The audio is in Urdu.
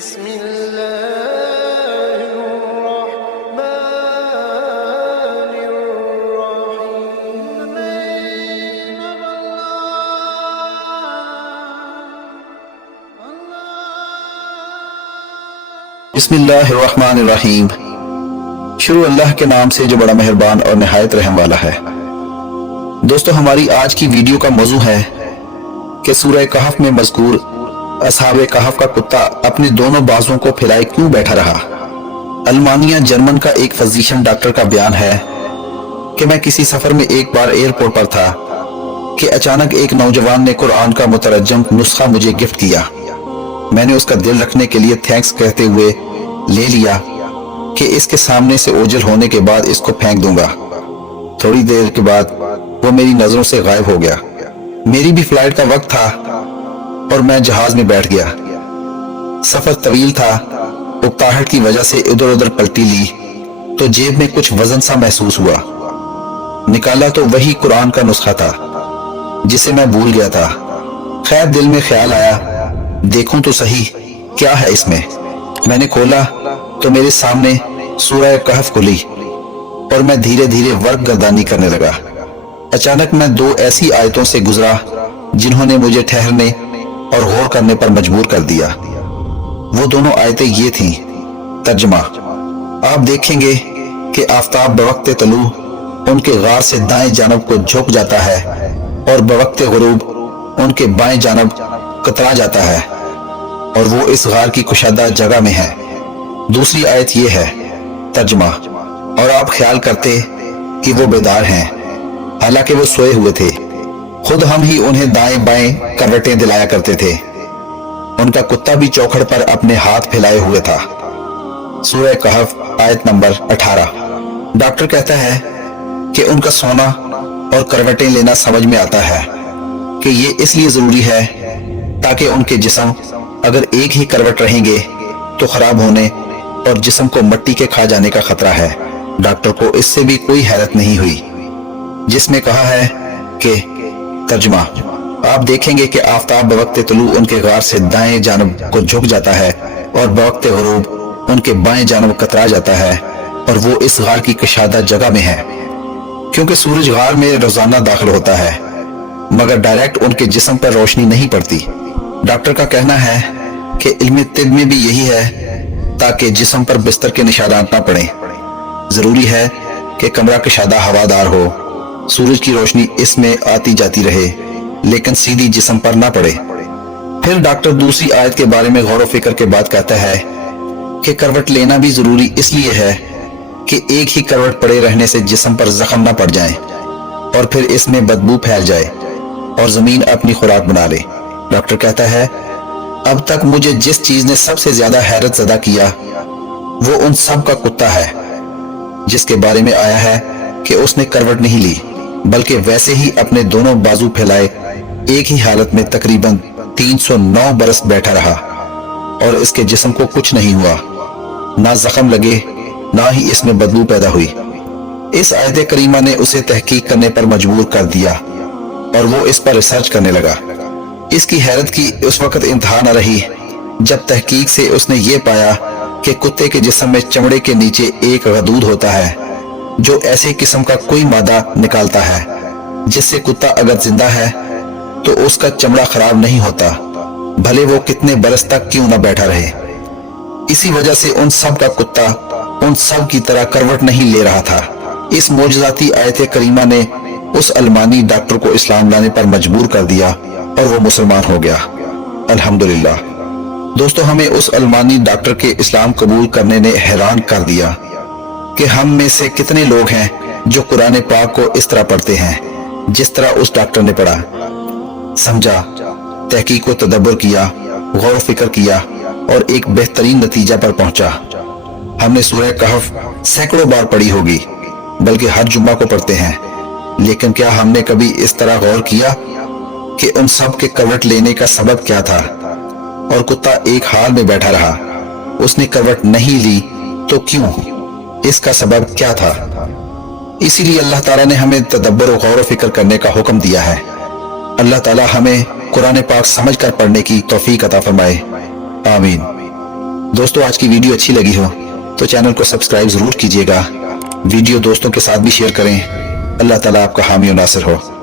بسم الله الرحمن الرحيم. بسم اللہ الرحمن الرحیم. شروع اللہ کے نام سے جو بڑا مہربان اور نہایت رحم والا ہے. دوستو، ہماری آج کی ویڈیو کا موضوع ہے کہ سورہ کہف میں مذکور اصحاب کہف کا کتا اپنے دونوں بازوں کو پھیلائے کیوں بیٹھا رہا. المانیہ جرمن کا ایک فزیشین ڈاکٹر کا بیان ہے کہ میں کسی سفر میں ایک بار ایئرپورٹ پر تھا کہ اچانک ایک نوجوان نے قرآن کا مترجم نسخہ مجھے گفٹ کیا. میں نے اس کا دل رکھنے کے لیے تھینکس کہتے ہوئے لے لیا کہ اس کے سامنے سے اوجھل ہونے کے بعد اس کو پھینک دوں گا. تھوڑی دیر کے بعد وہ میری نظروں سے غائب ہو گیا. میری بھی فلائٹ کا وقت تھا اور میں جہاز میں بیٹھ گیا. سفر طویل تھا. اکتاہٹ کی وجہ سے ادھر ادھر پلٹی لی تو جیب میں کچھ وزن سا محسوس ہوا. نکالا تو وہی قرآن کا نسخہ تھا جسے میں بھول گیا تھا. خیر، دل میں خیال آیا دیکھوں تو صحیح کیا ہے اس میں. میں نے کھولا تو میرے سامنے سورہ کہف کھلی اور میں دھیرے دھیرے ورق گردانی کرنے لگا. اچانک میں دو ایسی آیتوں سے گزرا جنہوں نے مجھے ٹھہرنے اور غور کرنے پر مجبور کر دیا. وہ دونوں آیتیں یہ تھیں. ترجمہ: آپ دیکھیں گے کہ آفتاب بوقت طلوع ان کے غار سے دائیں جانب کو جھک جاتا ہے اور بوقت غروب ان کے بائیں جانب کترا جاتا ہے اور وہ اس غار کی کشادہ جگہ میں ہے. دوسری آیت یہ ہے. ترجمہ: اور آپ خیال کرتے کہ وہ بیدار ہیں حالانکہ وہ سوئے ہوئے تھے. خود ہم ہی انہیں دائیں بائیں کروٹیں دلایا کرتے تھے. ان کا کتا بھی چوکھڑ پر اپنے ہاتھ پھیلائے ہوئے تھا. سورہ کہف آیت نمبر 18. ڈاکٹر کہتا ہے کہ ان کا سونا اور کروٹیں لینا سمجھ میں آتا ہے کہ یہ اس لیے ضروری ہے تاکہ ان کے جسم اگر ایک ہی کروٹ رہیں گے تو خراب ہونے اور جسم کو مٹی کے کھا جانے کا خطرہ ہے. ڈاکٹر کو اس سے بھی کوئی حیرت نہیں ہوئی جس میں کہا ہے کہ ترجمہ: آپ دیکھیں گے کہ آفتاب بوقت طلوع ان کے غار سے دائیں جانب کو جھک جاتا ہے اور بوقت غروب ان کے بائیں جانب کترا جاتا ہے اور وہ اس غار کی کشادہ جگہ میں ہے. کیونکہ سورج غار میں روزانہ داخل ہوتا ہے مگر ڈائریکٹ ان کے جسم پر روشنی نہیں پڑتی. ڈاکٹر کا کہنا ہے کہ علم طب میں بھی یہی ہے تاکہ جسم پر بستر کے نشانات نہ پڑیں. ضروری ہے کہ کمرہ کشادہ ہوادار ہو، سورج کی روشنی اس میں آتی جاتی رہے لیکن سیدھی جسم پر نہ پڑے. پھر ڈاکٹر دوسری آیت کے بارے میں غور و فکر کے بعد کہتا ہے کہ کروٹ لینا بھی ضروری اس لیے ہے کہ ایک ہی کروٹ پڑے رہنے سے جسم پر زخم نہ پڑ جائیں اور پھر اس میں بدبو پھیل جائے اور زمین اپنی خوراک بنا لے. ڈاکٹر کہتا ہے اب تک مجھے جس چیز نے سب سے زیادہ حیرت زدہ کیا وہ ان سب کا کتا ہے جس کے بارے میں آیا ہے کہ اس نے کروٹ نہیں لی بلکہ ویسے ہی اپنے دونوں بازو پھیلائے ایک ہی حالت میں تقریباً 309 برس بیٹھا رہا اور اس کے جسم کو کچھ نہیں ہوا، نہ زخم لگے نہ ہی اس میں بدبو پیدا ہوئی. اس آیت کریمہ نے اسے تحقیق کرنے پر مجبور کر دیا اور وہ اس پر ریسرچ کرنے لگا. اس کی حیرت کی اس وقت انتہا نہ رہی جب تحقیق سے اس نے یہ پایا کہ کتے کے جسم میں چمڑے کے نیچے ایک غدود ہوتا ہے جو ایسے قسم کا کوئی مادہ نکالتا ہے جس سے کتا اگر زندہ ہے تو اس کا چمڑا خراب نہیں ہوتا بھلے وہ کتنے برس تک کیوں نہ بیٹھا رہے. اسی وجہ سے ان سب کا کتا ان سب کی طرح کروٹ نہیں لے رہا تھا. اس معجزاتی آیت کریمہ نے اس المانی ڈاکٹر کو اسلام لانے پر مجبور کر دیا اور وہ مسلمان ہو گیا. الحمدللہ. دوستو، ہمیں اس المانی ڈاکٹر کے اسلام قبول کرنے نے حیران کر دیا کہ ہم میں سے کتنے لوگ ہیں جو قرآن پاک کو اس طرح پڑھتے ہیں جس طرح اس ڈاکٹر نے پڑھا، سمجھا، تحقیق و تدبر کیا، غور و فکر کیا اور ایک بہترین نتیجہ پر پہنچا. ہم نے سورہ کہف سینکڑوں بار پڑھی ہوگی بلکہ ہر جمعہ کو پڑھتے ہیں، لیکن کیا ہم نے کبھی اس طرح غور کیا کہ ان سب کے کروٹ لینے کا سبب کیا تھا اور کتا ایک حال میں بیٹھا رہا؟ اس نے کروٹ نہیں لی تو کیوں؟ اس کا سبب کیا تھا؟ اسی لیے اللہ تعالیٰ نے ہمیں تدبر و غور و فکر کرنے کا حکم دیا ہے. اللہ تعالیٰ ہمیں قرآن پاک سمجھ کر پڑھنے کی توفیق عطا فرمائے. آمین. دوستو آج کی ویڈیو اچھی لگی ہو تو چینل کو سبسکرائب ضرور کیجیے گا، ویڈیو دوستوں کے ساتھ بھی شیئر کریں۔ اللہ تعالیٰ آپ کا حامی و ناصر ہو۔